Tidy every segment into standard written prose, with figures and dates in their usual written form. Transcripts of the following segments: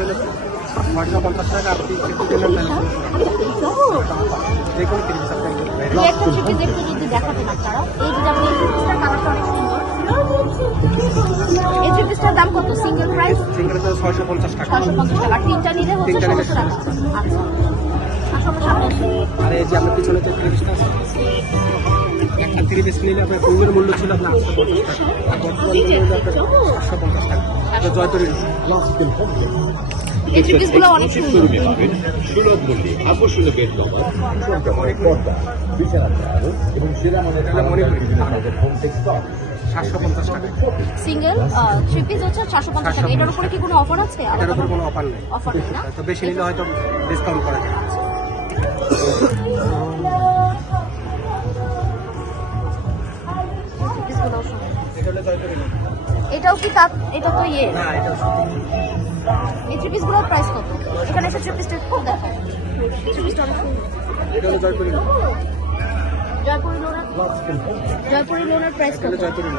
হলে 950 টাকা আর 3 সেট দিলে যে কোনো থ্রি পিস আপনি একটা থ্রি পিস একটু যদি দেখাতেন আপনারা। এই যে যেমন এই থ্রি পিসটার কালারটা অনেক সুন্দর। এই থ্রি পিসটার দাম কত? Single price? সিঙ্গেল তো 650 টাকা। 650 টাকা। আর তিনটা নিলে হচ্ছে 1600 টাকা। আচ্ছা। আর এই যে আপনার পিছনে যে থ্রি পিসটা আছে, একটা থ্রি পিস নিলে আপনার পূর্বের মূল্য ছিল আপনার 850 টাকা, আর বর্তমান মূল্য হলো আপনার 750 টাকা। এটা জয়তরী এই থ্রি পিসগুলো অনেক সুন্দর। সুলভ মূল্যে আকর্ষণীয় বেড কভার, পর্দা, বিছানা চাদর এবং সেরা মানের হোম টেক্সটাইল 750 টাকা। সিঙ্গেল থ্রি পিস হচ্ছে 750 টাকা। এটার উপরে কি কোনো অফার আছে? এটার উপর কোনো অফার নেই। অফার নেই না? তো বেশি নিলে হয়তো ডিসকাউন্ট করা যায়। এটা হলো জয়তরী। এটাও কি তার? এটা তো ইয়ে। না, এটা এই থ্রি পিসগুলোর প্রাইস কত? এখানে এসে থ্রি পিসটা খুব দেখায়। থ্রি পিসটা অনেক সুন্দর। এটা হলো জয়পুরি। জয়পুরি লোনের প্রাইস এটা হলো কত? জয়পুরি।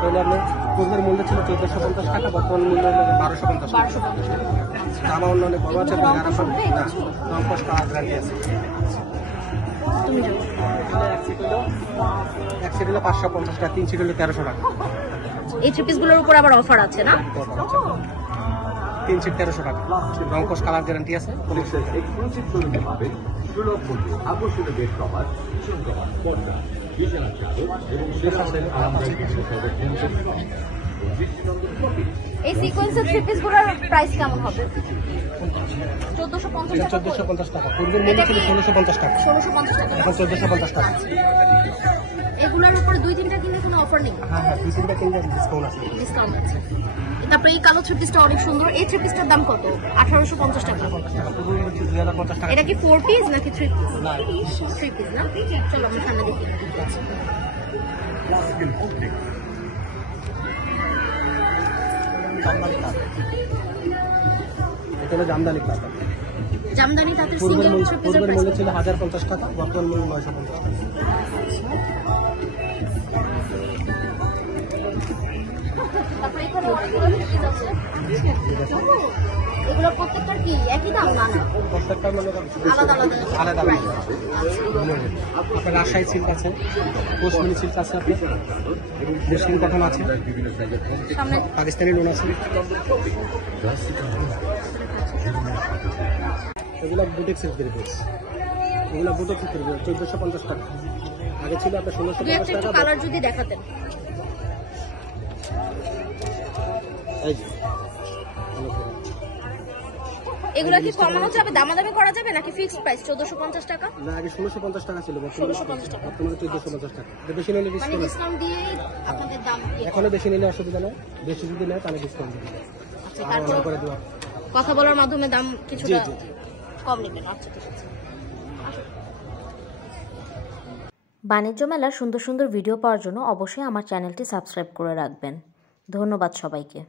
তাহলে আপনার পূর্বের মূল্য ছিল 1450 টাকা, বর্তমান মূল্য হলো 1250 টাকা। 1250 টাকা। আমার অন্য অনেক বড় আছে, রং কষ উঠবে? রং কষ কালার গ্যারান্টি আছে। তুমি জানো। এক সেট হলো 550 টাকা, 3 সেট হলো 1300 টাকা। এই থ্রি পিসগুলোর উপর আবার অফার আছে না? 3 সেট 1300 টাকা। রং কষ কালার গ্যারান্টি আছে। এক্সক্লুসিভ শোরুমে পাবেন সুলভ মূল্যে আকর্ষণীয় বেড কভার, কুশন কভার, পর্দা, বিছানা চাদর এবং সেরা মানের আরামদায়ক বিছানার হোম টেক্সটাইল। এই সিকোয়েন্সের থ্রি পিসগুলোর প্রাইস কেমন হবে? 1450 টাকা। 1450 টাকা। পূর্বের মূল্য ছিল 1650 টাকা, 1650 টাকা। এখন 1450 টাকা। এগুলোর উপরে 2-3টা কিনলে কোনো অফার নেই? হ্যাঁ হ্যাঁ, 2-3টা কিনলে ডিসকাউন্ট আছে। ডিসকাউন্ট আছে। তারপরে এই কালো থ্রি পিসটা অনেক সুন্দর। এই থ্রি পিসটার দাম কত? 1850 টাকা। পূর্বের মূল্য ছিল 2050 টাকা। এটা কি 4 পিস নাকি 3 পিস? না, 3 পিস না? চলো আমরা সামনে দেখি। এটা হলো জামদানি ক্লাব। জামদানি তাঁতের সিঙ্গেল থ্রি পিসের পূর্বের প্রাইস মূল্য কত? ছিল 1050 টাকা, বর্তমান মূল্য 950 টাকা। তারপরে এখানে অনেকগুলো থ্রি পিস আছে। এগুলো প্রত্যেকটার কি একই দাম না? না, প্রত্যেকটা মানে আলাদা আলাদা আলাদা প্রাইস। আপনার রাজশাহী সিল্ক আছে, পশমিনী সিল্ক আছে, আপনার মুসলিম কটন আছে, সামনে পাকিস্তানি লোন আছে। এগুলো বুটিক সিল্ক বেরিয়েছে। এগুলো বুটিক সিল্ক বেরিয়েছে 1450 টাকা। আগে ছিল আপনার 1650 একটু টাকা। কালার যদি দেখাতেন। এই যে, এগুলো কি কমানো যাবে, দামাদামি করা যাবে নাকি ফিক্সড প্রাইস 1450 টাকা? না, আগে 1650 টাকা ছিল, 1650 টাকা। বর্তমানে 1450 টাকা। এটা বেশি নিলে মানে ডিসকাউন্ট আছে। ডিসকাউন্ট দিয়ে আপনাদের দাম এখনো বেশি নিলে অসুবিধা নেই, বেশি যদি নেয় তাহলে ডিসকাউন্ট দেবে। আচ্ছা, আর তারপর অর্ডার করে দেওয়া। কথা বলার মাধ্যমে দাম কিছুটা জি, জি। কম নেবেন। আচ্ছা, ঠিক আছে। বাণিজ্য মেলার সুন্দর সুন্দর ভিডিও পাওয়ার জন্য অবশ্যই আমার চ্যানেলটি সাবস্ক্রাইব করে রাখবেন। ধন্যবাদ সবাইকে।